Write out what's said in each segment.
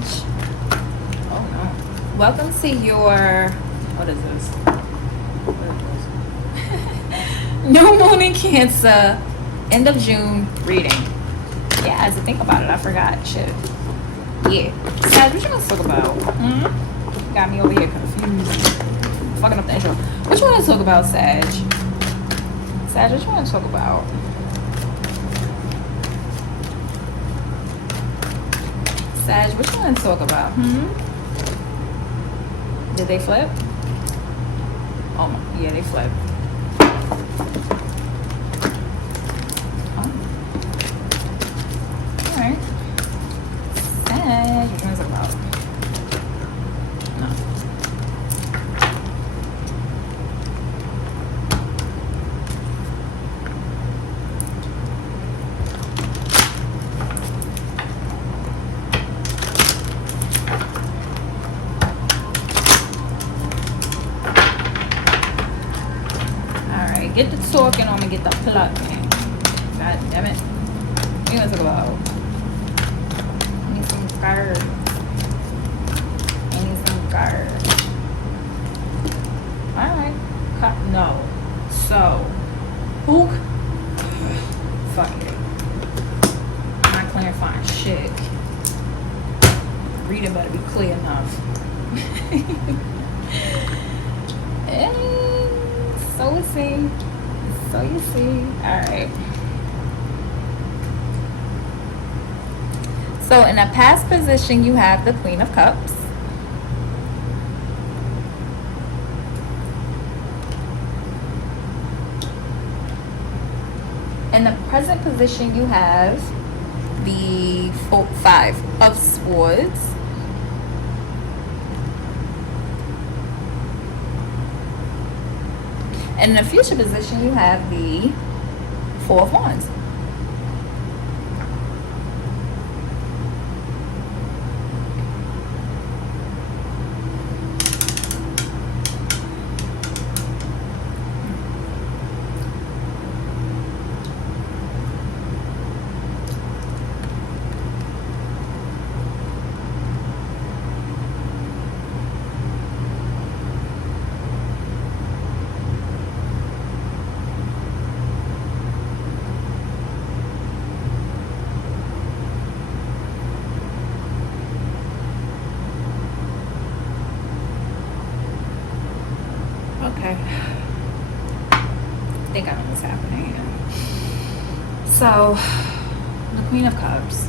Sag. Oh no. Welcome to your, what is this? New Moon in Cancer, end of June reading. Yeah, as I think about it, I forgot. Shit. Yeah. Sag, what you want to talk about? Got me over here confused. Fucking up the intro. What you want to talk about, Sag? Sag, what you want to talk about? Sag, what you want to talk about? Did they flip? Oh my, yeah, they flipped. Oh. Alright. Sag, what you want to talk about? No. Get the talking on me, get the plugging. God damn it. You gonna talk about? I need some cards. I need some cards. Alright. No. So, who? Fuck it. I'm not clarifying shit. Reading better be clear enough. So we see. So you see. Alright. So in a past position, you have the Queen of Cups. In the present position, you have the Five of Swords. And in the future position, you have the Four of Wands. Okay. I think I know what's happening here. So, the Queen of Cups.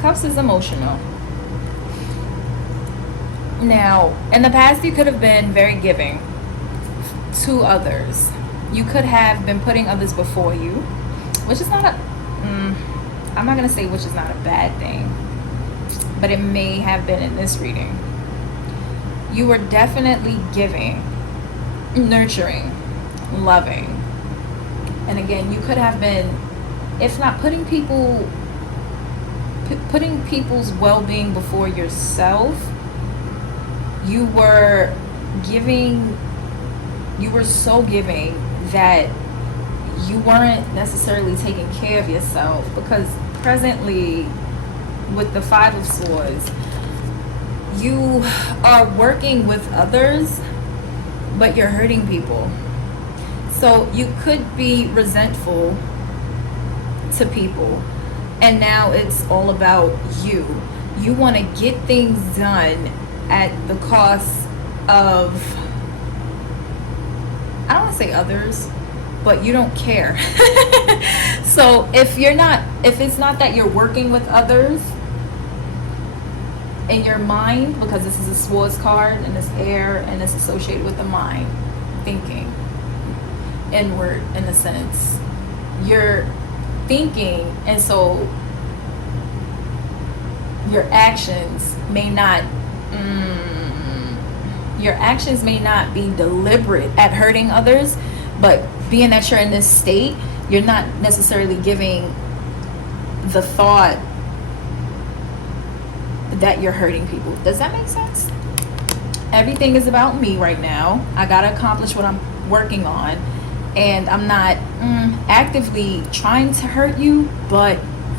Cups is emotional. Now, in the past, you could have been very giving to others. You could have been putting others before you, which is not a, I'm not going to say which is not a bad thing, but it may have been in this reading. You were definitely giving, nurturing, loving. And again, you could have been, if not putting people's well-being before yourself, you were giving, you were so giving that you weren't necessarily taking care of yourself, because presently with the Five of Swords, you are working with others, but you're hurting people. So you could be resentful to people, and now it's all about you. You want to get things done at the cost of, I don't want to say others, but you don't care. So if it's not that you're working with others, in your mind, because this is a Swords card and it's air and it's associated with the mind, thinking inward in a sense, you're thinking, and so your actions may not be deliberate at hurting others, but being that you're in this state, you're not necessarily giving the thought that you're hurting people. Does that make sense? Everything is about me right now. I gotta accomplish what I'm working on, and I'm not actively trying to hurt you, but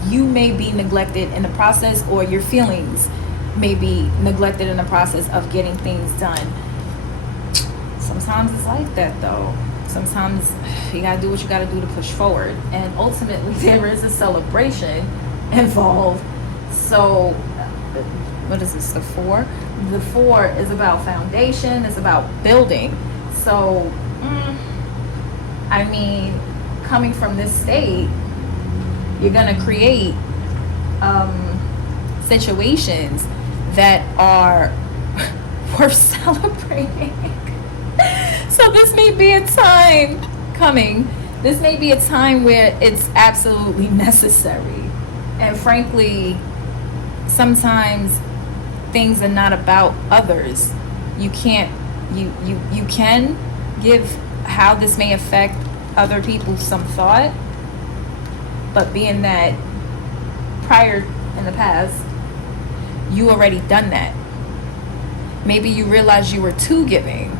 you may be neglected in the process, or your feelings may be neglected in the process of getting things done. Sometimes it's like that though. Sometimes you gotta do what you gotta do to push forward, and ultimately there is a celebration involved. So what is this, the 4? The 4 is about foundation, it's about building. So I mean, coming from this state, you're gonna create situations that are worth celebrating. So this may be a time coming. This may be a time where it's absolutely necessary. And frankly, sometimes things are not about others. You can't, you can give how this may affect other people some thought, but being that prior in the past, you already done that. Maybe you realized you were too giving.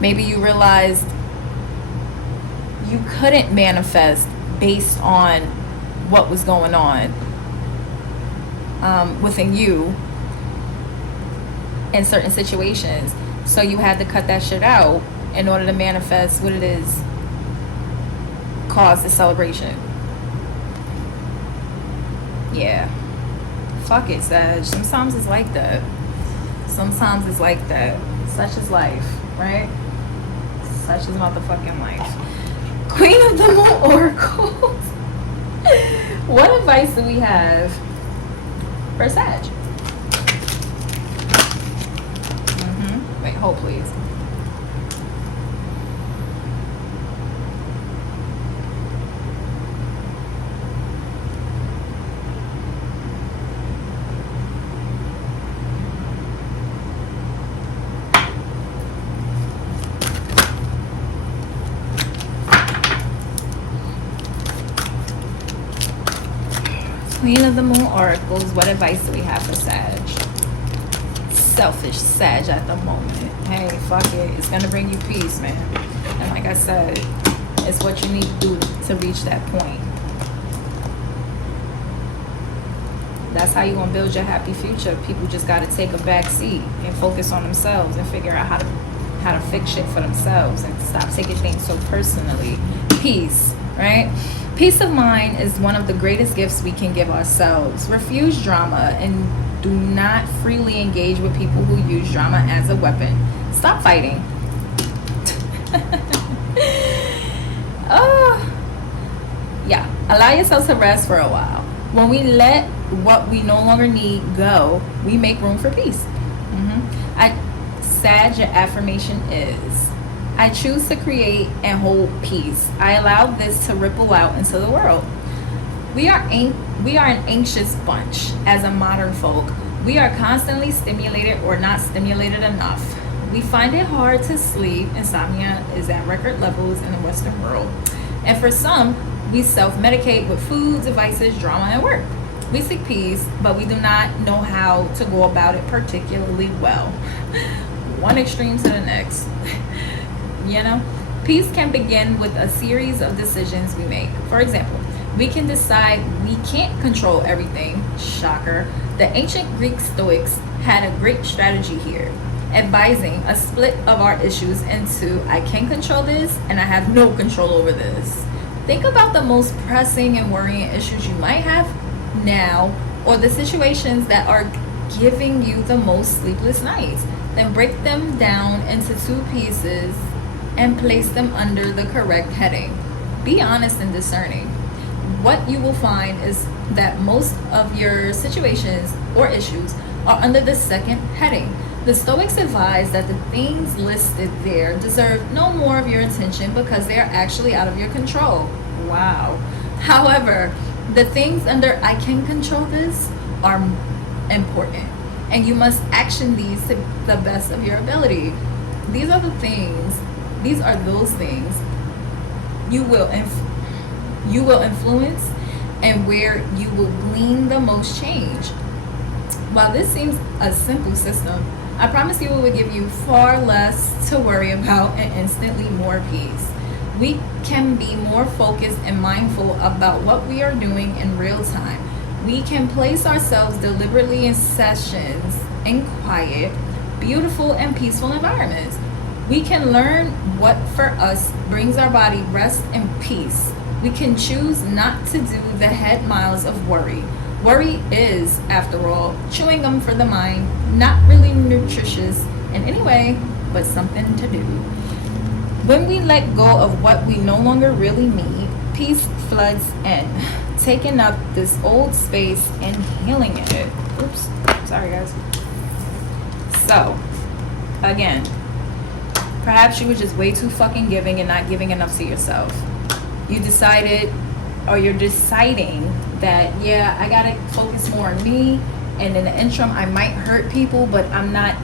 Maybe you realized you couldn't manifest based on what was going on within you in certain situations. So you had to cut that shit out in order to manifest what it is caused the celebration. Yeah. Fuck it, Sag. Sometimes it's like that. Sometimes it's like that. Such is life, right? Such is motherfucking life. Queen of the Moon Oracle. What advice do we have for Sag? Wait, hold please. Queen of the Moon Oracles, what advice do we have for Sag? Selfish Sag at the moment. Hey, fuck it. It's gonna bring you peace, man. And like I said, it's what you need to do to reach that point. That's how you're gonna build your happy future. People just gotta take a back seat and focus on themselves and figure out how to fix shit for themselves and stop taking things so personally. Peace, right? Peace of mind is one of the greatest gifts we can give ourselves. Refuse drama and do not freely engage with people who use drama as a weapon. Stop fighting. Yeah. Allow yourself to rest for a while. When we let what we no longer need go, we make room for peace. Sag, your affirmation is: I choose to create and hold peace. I allow this to ripple out into the world. We are an anxious bunch as a modern folk. We are constantly stimulated or not stimulated enough. We find it hard to sleep. Insomnia is at record levels in the Western world. And for some, we self-medicate with food, devices, drama, and work. We seek peace, but we do not know how to go about it particularly well. One extreme to the next. You know, peace can begin with a series of decisions we make. For example, we can decide we can't control everything. Shocker. The ancient Greek Stoics had a great strategy here, advising a split of our issues into I can control this and I have no control over this. Think about the most pressing and worrying issues you might have now, or the situations that are giving you the most sleepless nights. Then break them down into 2 pieces and place them under the correct heading. Be honest and discerning. What you will find is that most of your situations or issues are under the second heading. The Stoics advise that the things listed there deserve no more of your attention because they are actually out of your control. Wow. However, the things under I can control this are important, and you must action these to the best of your ability. These are those things you will influence and where you will glean the most change. While this seems a simple system, I promise you it will give you far less to worry about and instantly more peace. We can be more focused and mindful about what we are doing in real time. We can place ourselves deliberately in sessions in quiet, beautiful, and peaceful environments. We can learn what for us brings our body rest and peace. We can choose not to do the head miles of worry. Worry is, after all, chewing gum for the mind, not really nutritious in any way, but something to do. When we let go of what we no longer really need, peace floods in, taking up this old space and healing it. Oops, sorry guys. So, again, perhaps you were just way too fucking giving and not giving enough to yourself. You decided, or you're deciding that, yeah, I gotta focus more on me, and in the interim I might hurt people, but I'm not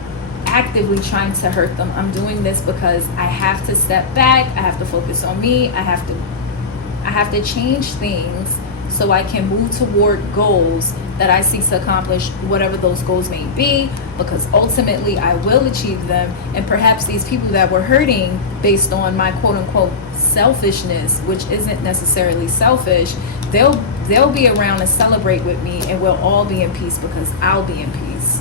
actively trying to hurt them. I'm doing this because I have to step back, I have to focus on me, I have to change things so I can move toward goals that I seek to accomplish, whatever those goals may be, because ultimately I will achieve them. And perhaps these people that were hurting based on my quote unquote selfishness, which isn't necessarily selfish, they'll be around to celebrate with me, and we'll all be in peace because I'll be in peace.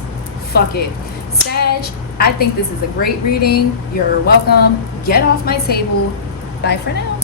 Fuck it. Sag, I think this is a great reading. You're welcome. Get off my table. Bye for now.